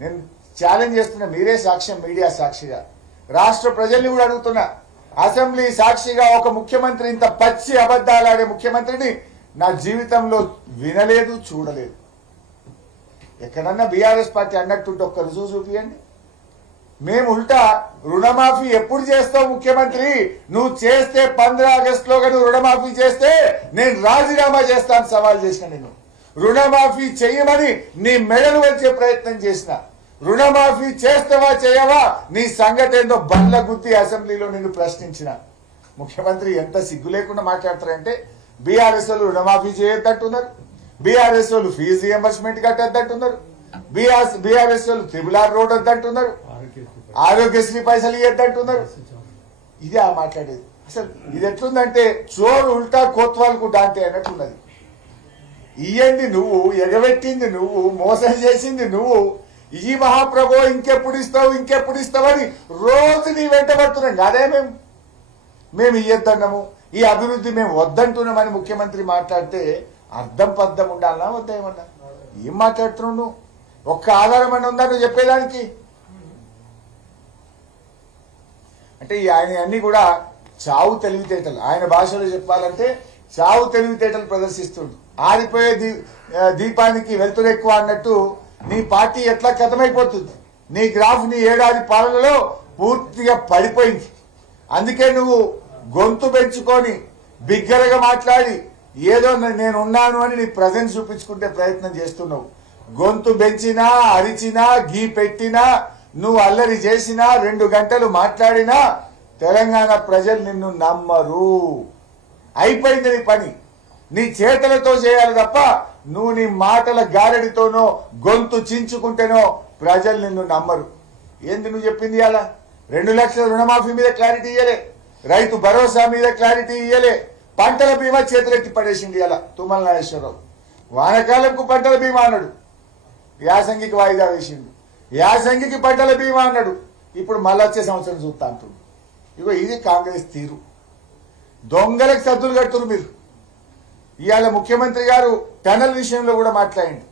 నేను ఛాలెంజ్ చేస్తున్నా, మీరే సాక్ష్యం, మీడియా సాక్షిగా, రాష్ట్ర ప్రజల్ని కూడా అడుగుతున్నా, అసెంబ్లీ సాక్షిగా ఒక ముఖ్యమంత్రి, ఇంత పచ్చి అబద్ధాలాడే ముఖ్యమంత్రిని నా జీవితంలో వినలేదు, చూడలేదు. ఎక్కడన్నా బీఆర్ఎస్ పార్టీ అన్నట్టుంటే ఒక్క రుజువు చూపియండి. మేము ఉల్టా రుణమాఫీ ఎప్పుడు చేస్తావు ముఖ్యమంత్రి, నువ్వు చేస్తే 15 ఆగస్టులోగా నువ్వు రుణమాఫీ చేస్తే నేను రాజీనామా చేస్తాను సవాల్ చేసిన. నేను రుణమాఫీ చెయ్యమని నీ మెడలు వచ్చే ప్రయత్నం చేసిన. రుణమాఫీ చేస్తావా చేయవా నీ సంగతి ఏందో బండ్ల గుద్ది అసెంబ్లీలో నిన్ను ప్రశ్నించిన. ముఖ్యమంత్రి ఎంత సిగ్గు లేకుండా మాట్లాడతారంటే, బీఆర్ఎస్ వాళ్ళు రుణమాఫీ చేయొద్దంటున్నారు, బీఆర్ఎస్ వాళ్ళు ఫీజు రియంబర్స్మెంట్ కట్టొద్దంటున్నారు, బీఆర్ఎస్ వాళ్ళు RRR రోడ్ వద్దంటున్నారు, ఆరోగ్యశ్రీ పైసలు ఇవ్వద్దంటున్నారు. ఇదే ఆ మాట్లాడేది. అసలు ఇది ఎట్లుందంటే చోరు ఉల్టా కోత్వాలకు డాంటే అన్నట్లున్నది. ఇయ్యంది నువ్వు, ఎగబెట్టింది నువ్వు, మోసం చేసింది నువ్వు. ఈ మహాప్రభు ఇంకెప్పుడు ఇస్తావని రోజు నీ వెంట పడుతున్నాం కాదే. మేము ఇయ్యొద్దన్నాము, ఈ అభివృద్ధి మేము వద్దంటున్నామని ముఖ్యమంత్రి మాట్లాడితే అర్థం పద్ధం ఉండాలన్నా వద్దా? ఏమన్నా ఏం మాట్లాడుతున్నావు నువ్వు? ఒక్క ఆధారం అని ఉందా నువ్వు చెప్పేదానికి? అంటే ఆయన అన్ని కూడా చావు తెలివితేటలు, ఆయన భాషలో చెప్పాలంటే చావు తెలివితేటలు ప్రదర్శిస్తుండు. ఆరిపోయే దీపానికి వెలుతురు ఎక్కువ అన్నట్టు నీ పార్టీ ఎట్లా కథమైపోతుంది. నీ గ్రాఫ్ నీ ఏడాది పాలనలో పూర్తిగా పడిపోయింది. అందుకే నువ్వు గొంతు పెంచుకొని బిగ్గరగా మాట్లాడి ఏదో నేనున్నాను అని నీ ప్రజెన్స్ చూపించుకుంటే ప్రయత్నం చేస్తున్నావు. గొంతు పెంచినా, అరిచినా, గీ పెట్టినా, నువ్వు అల్లరి చేసినా, 2 గంటలు మాట్లాడినా తెలంగాణ ప్రజలు నిన్ను నమ్మరు. అయిపోయింది నీ పని. నీ చేతలతో చేయాలి తప్ప నువ్వు నీ మాటల గారడితోనో గొంతు చించుకుంటేనో ప్రజలు నిన్ను నమ్మరు. ఏంది నువ్వు చెప్పింది? అలా 2 లక్షల రుణమాఫీ మీద క్లారిటీ ఇయ్యలే, రైతు భరోసా మీద క్లారిటీ ఇయ్యలే, పంటల బీమా చేతులెత్తి పడేసింది అలా తుమ్మల నాగేశ్వరరావు. వానకాలంకు పంటల బీమా అన్నాడు, యాసంగికి వాయిదా వేసిండు. యాసంగికి పంటల బీమా అన్నాడు, ఇప్పుడు మళ్ళీ వచ్చే సంవత్సరం చూస్తా అంటుడు. ఇగో ఇది కాంగ్రెస్ తీరు. దొంగలకు సద్దులు కడుతున్నారు మీరు. ఇవాళ ముఖ్యమంత్రి గారు టనల్ విషయంలో కూడా మాట్లాడింది.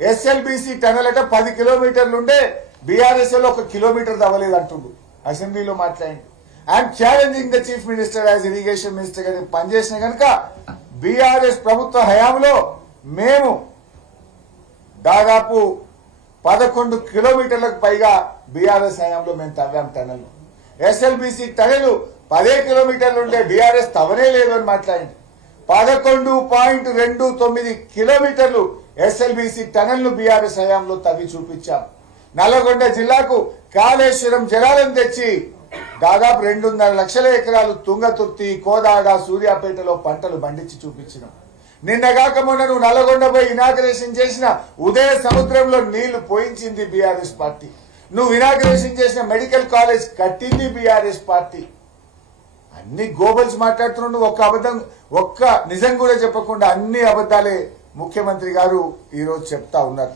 ఎస్ఎల్బిసి టనల్ అట 10 కిలోమీటర్లు ఉండే బీఆర్ఎస్ లో 1 కిలోమీటర్ తవ్వలేదు అంటుండు. అసెంబ్లీలో మాట్లాడింది. I'm challenging the chief minister as irrigation minister గారి పనిచేసిన కనుక బీఆర్ఎస్ ప్రభుత్వ హయాంలో మేము దాదాపు 11 కిలోమీటర్లకు పైగా బీఆర్ఎస్ హయాంలో మేము తవ్వాం టనల్. ఎస్ఎల్బిసి టనల్ 10 కిలోమీటర్లు ఉండే బీఆర్ఎస్ తవ్వనే లేదు అని మాట్లాడింది. 11.29 కిలోమీటర్లు ఎస్ఎల్బిసి టనల్ ను బీఆర్ఎస్ హయాంలో తవ్వి చూపించాం. నల్లగొండ జిల్లాకు కాళేశ్వరం జలాలను తెచ్చి దాదాపు 2.5 లక్షల ఎకరాలు తుంగతుర్తి, కోదాడ, సూర్యాపేటలో పంటలు పండించి చూపించినాం. నిన్నగాక మొన్న నువ్వు నల్లగొండ పోయి ఇనాగ్రేషన్ చేసిన ఉదయ సముద్రంలో నీళ్లు పోయించింది బీఆర్ఎస్ పార్టీ. నువ్వు ఇనాగ్రేషన్ చేసిన మెడికల్ కాలేజ్ కట్టింది బీఆర్ఎస్ పార్టీ. అన్ని గోబల్స్ మాట్లాడుతున్నావు నువ్వు. ఒక్క అబద్ధం, ఒక్క నిజం కూడా చెప్పకుండా అన్ని అబద్ధాలే ముఖ్యమంత్రి గారు ఈరోజు చెప్తా ఉన్నారు.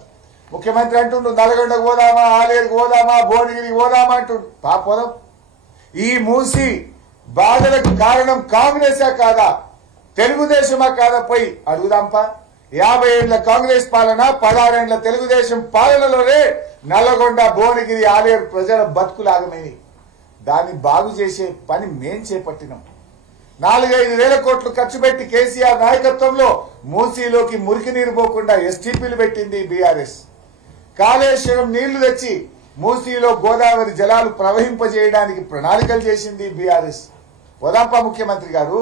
ముఖ్యమంత్రి అంటుండు నల్గొండకు పోదామా, ఆలేరుకు పోదామా, భువనగిరికి పోదామా అంటుండు. పోదాం. ఈ మూసి బాధలకు కారణం కాంగ్రెసా కాదా, తెలుగుదేశమా కాదా పోయి అడుగుదాంపా. 50 ఏళ్ల కాంగ్రెస్ పాలన, 16 ఏళ్ల తెలుగుదేశం పాలనలోనే నల్లగొండ, భువనగిరి, ఆలేరు ప్రజల బతుకులాగమైనవి. దాన్ని బాగు చేసే పని మేం చేపట్టినాం. 4-5 వేల కోట్లు ఖర్చు పెట్టి కేసీఆర్ నాయకత్వంలో మూసీలోకి మురికి నీరు పోకుండా ఎస్టీపీలు పెట్టింది బీఆర్ఎస్. కాళేశ్వరం నీళ్లు తెచ్చి మూసీలో గోదావరి జలాలు ప్రవహింపజేయడానికి ప్రణాళికలు చేసింది బీఆర్ఎస్. పోదాంపా ముఖ్యమంత్రి గారు,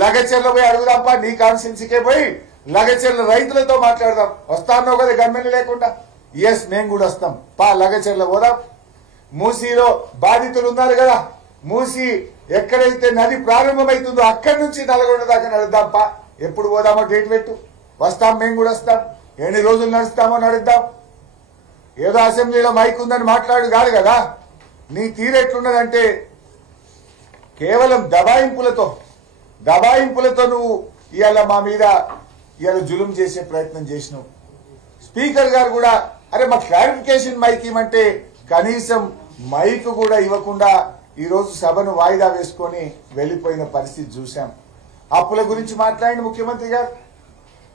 లగచెర్ల పోయి అడుగుదాంపా. నీ కాన్స్టిట్యున్సీకే పోయి లగచెర్ల రైతులతో మాట్లాడదాం. వస్తానో కదా గమ్మెలు లేకుండా. ఎస్, మేము కూడా వస్తాం. లగచెర్ల పోదాం. మూసీలో బాధితులు ఉన్నారు కదా, మూసీ ఎక్కడైతే నది ప్రారంభమవుతుందో అక్కడి నుంచి నల్గొండ దాకా నడుద్దాంపా. ఎప్పుడు పోదామో డేట్ పెట్టు, వస్తాం. మేము కూడా వస్తాం. ఎన్ని రోజులు నడుస్తామో నడుద్దాం. ఏదో అసెంబ్లీలో మైక్ ఉందని మాట్లాడు కాదు కదా. నీ తీరెట్లున్నదంటే కేవలం దబాయింపులతో నువ్వు ఇవాళ మా మీద ఇవాళ జులుం చేసే ప్రయత్నం చేసినావు. స్పీకర్ గారు కూడా అరే మా క్లారిఫికేషన్ మైక్ ఇవ్వమంటే కనీసం మైక్ కూడా ఇవ్వకుండా ఈరోజు సభను వాయిదా వేసుకొని వెళ్లిపోయిన పరిస్థితి చూశాం. అప్పుల గురించి మాట్లాడిన ముఖ్యమంత్రి గారు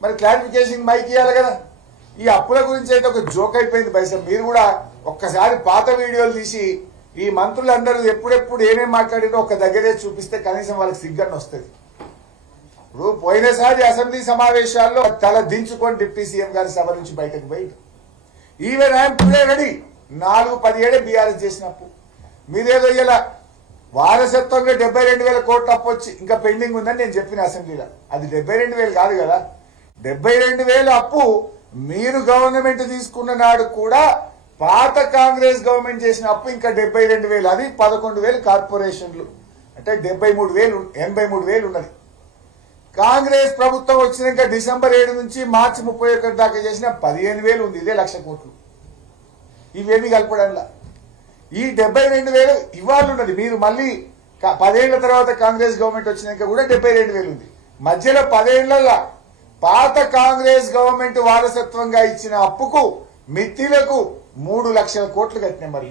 మరి క్లారిఫికేషన్ మైక్ ఇవ్వాలి కదా. ఈ అప్పుల గురించి అయితే ఒక జోక్ అయిపోయింది పైసా. మీరు కూడా ఒక్కసారి పాత వీడియోలు తీసి ఈ మంత్రులందరూ ఎప్పుడెప్పుడు ఏమేమి మాట్లాడినో ఒక దగ్గరే చూపిస్తే కనీసం వాళ్ళకి సిగ్గన్న వస్తుంది. ఇప్పుడు పోయినసారి అసెంబ్లీ సమావేశాల్లో తల దించుకొని డిప్యూటీ సీఎం గారి సభ నుంచి బయటకు పోయి even I'm today ready 4-17 BRS చేసినప్పు మీదేదో ఇలా వారసత్వంగా 72,000 కోట్ల అప్పు వచ్చి ఇంకా పెండింగ్ ఉందని నేను చెప్పిన అసెంబ్లీలో. అది 72,000 కాదు కదా, 72,000 అప్పు మీరు గవర్నమెంట్ తీసుకున్న నాడు కూడా పాత కాంగ్రెస్ గవర్నమెంట్ చేసిన అప్పు ఇంకా 72,000. అది 11,000 కార్పొరేషన్లు అంటే 83,000 ఉన్నది. కాంగ్రెస్ ప్రభుత్వం వచ్చినాక డిసెంబర్ 7 నుంచి మార్చి 31 దాకా చేసిన 15,000 ఉంది. ఇదే 1,00,000 కోట్లు. ఇవేమి కలపడంలా ఈ 72,000 ఇవాళ ఉన్నది. మీరు మళ్ళీ 10 ఏళ్ల తర్వాత కాంగ్రెస్ గవర్నమెంట్ వచ్చినాక కూడా 72,000 ఉంది. మధ్యలో 10 ఏళ్ల పాత కాంగ్రెస్ గవర్నమెంట్ వారసత్వంగా ఇచ్చిన అప్పుకు మిత్తిలకు 3 లక్షల కోట్లు కట్టినాం. మరి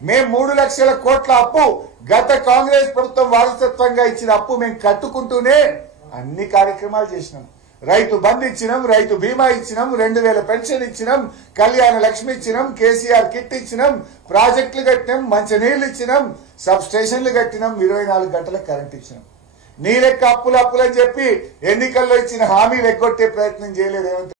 మేము 3 లక్షల కోట్ల అప్పు గత కాంగ్రెస్ ప్రభుత్వం వారసత్వంగా ఇచ్చిన అప్పు మేము కట్టుకుంటూనే అన్ని కార్యక్రమాలు చేసినాం. రైతు బంధు ఇచ్చినాం, రైతు బీమా ఇచ్చినాం, 2,000 పెన్షన్ ఇచ్చినాం, కళ్యాణ లక్ష్మి ఇచ్చినాం, కేసీఆర్ కిట్ ఇచ్చినాం, ప్రాజెక్టులు కట్టినాం, మంచినీళ్లు ఇచ్చినాం, సబ్ స్టేషన్లు కట్టినాం, 24 గంటలకు కరెంట్ ఇచ్చినాం. నీ లెక్క అప్పులు అని చెప్పి ఎన్నికల్లో ఇచ్చిన హామీలు ఎగ్గొట్టే ప్రయత్నం చేయలేదు రేవంత్